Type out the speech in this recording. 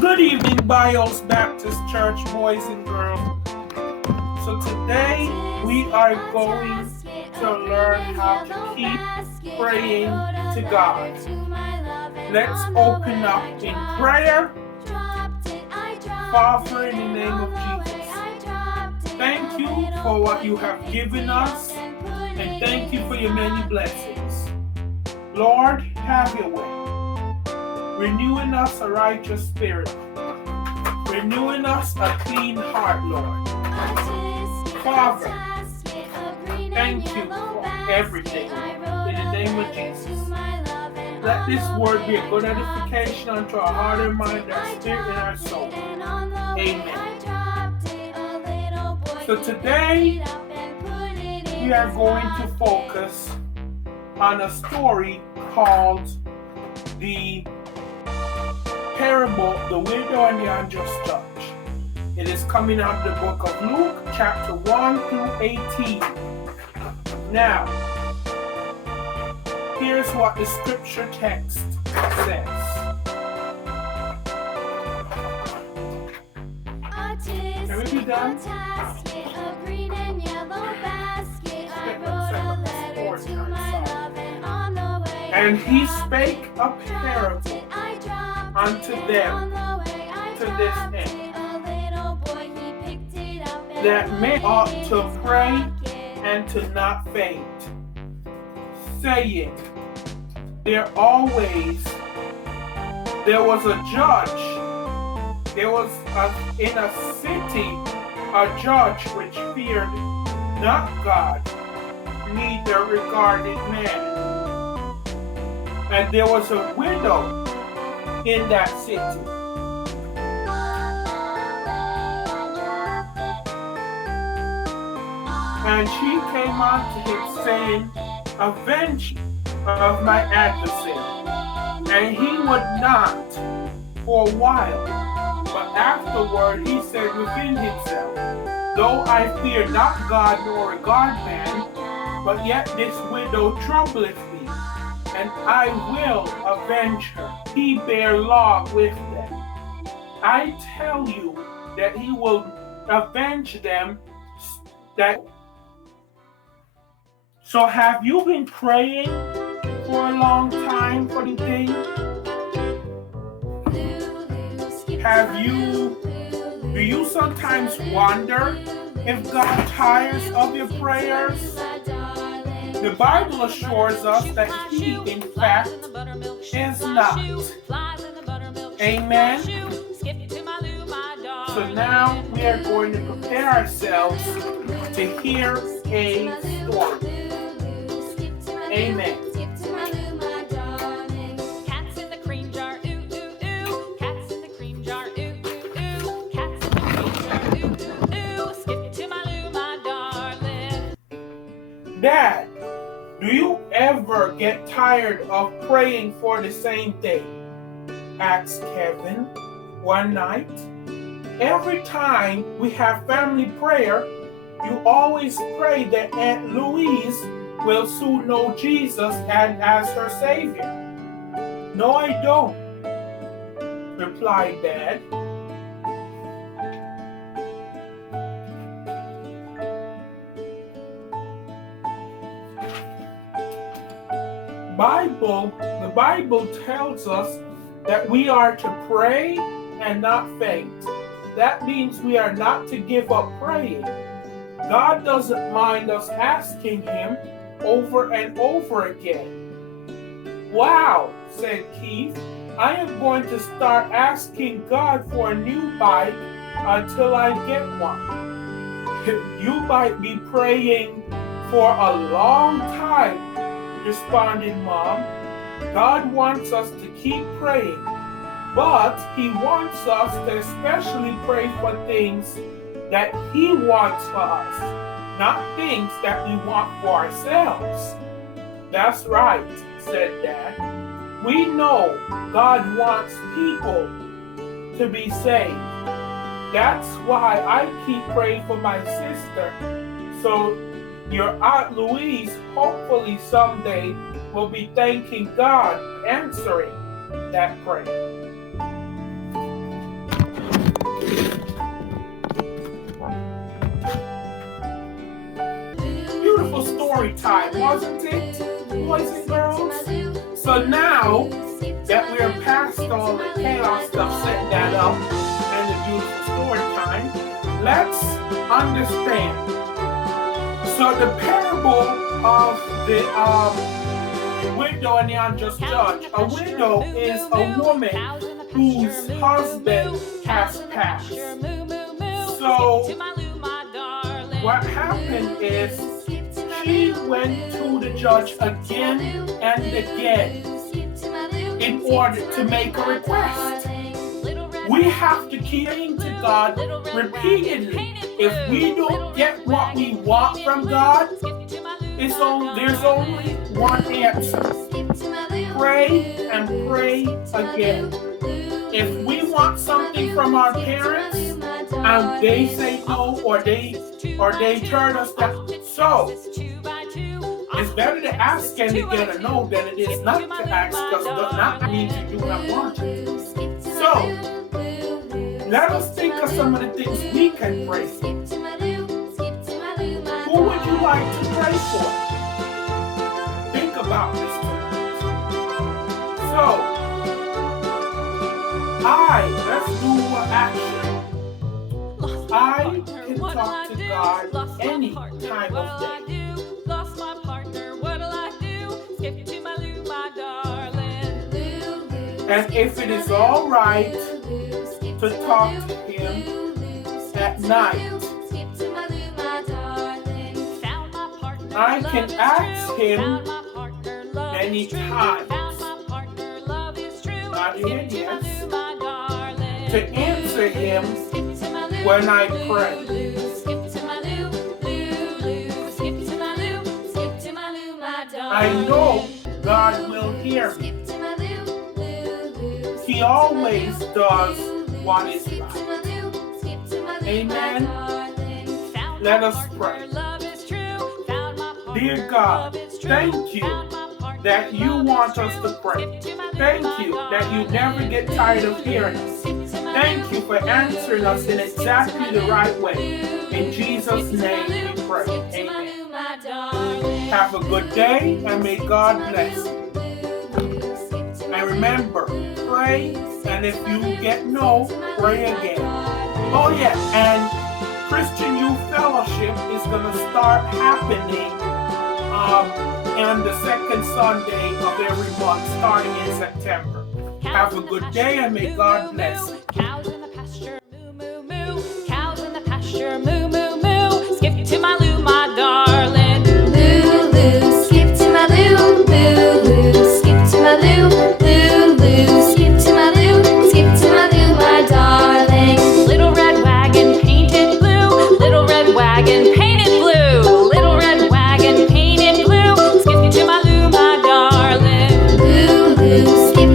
Good evening, Bios Baptist Church, boys and girls. So today we are going to learn how to keep praying to God. Let's open up in prayer. Father, in the name of Jesus, thank you for what you have given us, and thank you for your many blessings. Lord, have your way. Renew in us a righteous spirit. Renew in us a clean heart, Lord. Father, thank you for everything. In the name of Jesus. Let this word be a good edification unto our heart and mind, our spirit and our soul. Amen. So today, we are going to focus on a story called the parable, the widow and the unjust judge. It is coming out of the book of Luke, chapter 1 through 18. Now, here's what the scripture text says. Can we be done? And he spake a parable unto them to this end, that men ought to pray and to not faint, saying, there was a judge, in a city a judge which feared not God, neither regarded man. And there was a widow in that city. And she came unto him, saying, avenge of my adversary. And he would not for a while. But afterward he said within himself, though I fear not God nor regard man, but yet this widow troubleth me, and I will avenge her. He bare law with them. I tell you that he will avenge them. So have you been praying for a long time for the thing? Do you sometimes wonder if God tires of your prayers? The Bible assures us that he, in fact, is not. Amen? So now we are going to prepare ourselves to hear a story. Amen. Dad, do you ever get tired of praying for the same thing? Asked Kevin one night. Every time we have family prayer, you always pray that Aunt Louise will soon know Jesus and as her Savior. No, I don't, replied Dad. The Bible tells us that we are to pray and not faint. That means we are not to give up praying. God doesn't mind us asking him over and over again. Wow, said Keith. I am going to start asking God for a new bike until I get one. You might be praying for a long time, responded Mom. God wants us to keep praying, but he wants us to especially pray for things that he wants for us, not things that we want for ourselves. That's right, said Dad. We know God wants people to be saved. That's why I keep praying for my sister, so your Aunt Louise hopefully someday will be thanking God for answering that prayer. Beautiful story time, wasn't it, boys and girls? So now that we're past all the chaos stuff, setting that up, and the beautiful story time, let's understand. So the parable of the widow and the unjust judge. A widow is a woman whose husband has passed. So what happened is she went to the judge again and again in order to make a request. We have to keep praying to God repeatedly. If we don't get what we want from God, there's only one answer. Pray and pray again. If we want something from our parents and they say no, or they turn us down, so it's better to ask and to get a no than it is not to ask, because not means you do not want it. So let us think of some of the things we can pray for. Who would you like to pray for? Think about this tonight. So, let's do an action. I can talk to God any time of day. Lost my partner, what'll I do? Skip to my Lou, my darling. And if it is all right to talk to him at night, I can ask him many times, not in yes, to answer him when I pray. I know God will hear me. He always does what is right. Amen. Let us pray. Dear God, thank you that you want us to pray. Thank you that you never get tired of hearing us. Thank you for answering us in exactly the right way. In Jesus' name we pray. Amen. Have a good day and may God bless you. And remember, pray, and if you get no, pray again. Oh yeah, and Christian Youth Fellowship is going to start happening on the second Sunday of every month, starting in September. Have a good day and may God bless you. Cows in the pasture, moo, moo, moo. Cows in the pasture, moo, moo, moo. Skip to my Lou, my darling. Lou, Lou, skip to my Lou, Lou, Lou, skip to my Lou, Lou, Lou, skip to my Lou, skip to my Lou, my darling. Little red wagon painted blue, little red wagon painted blue, little red wagon painted blue. Skip to my Lou, my darling. Lou, Lou, skip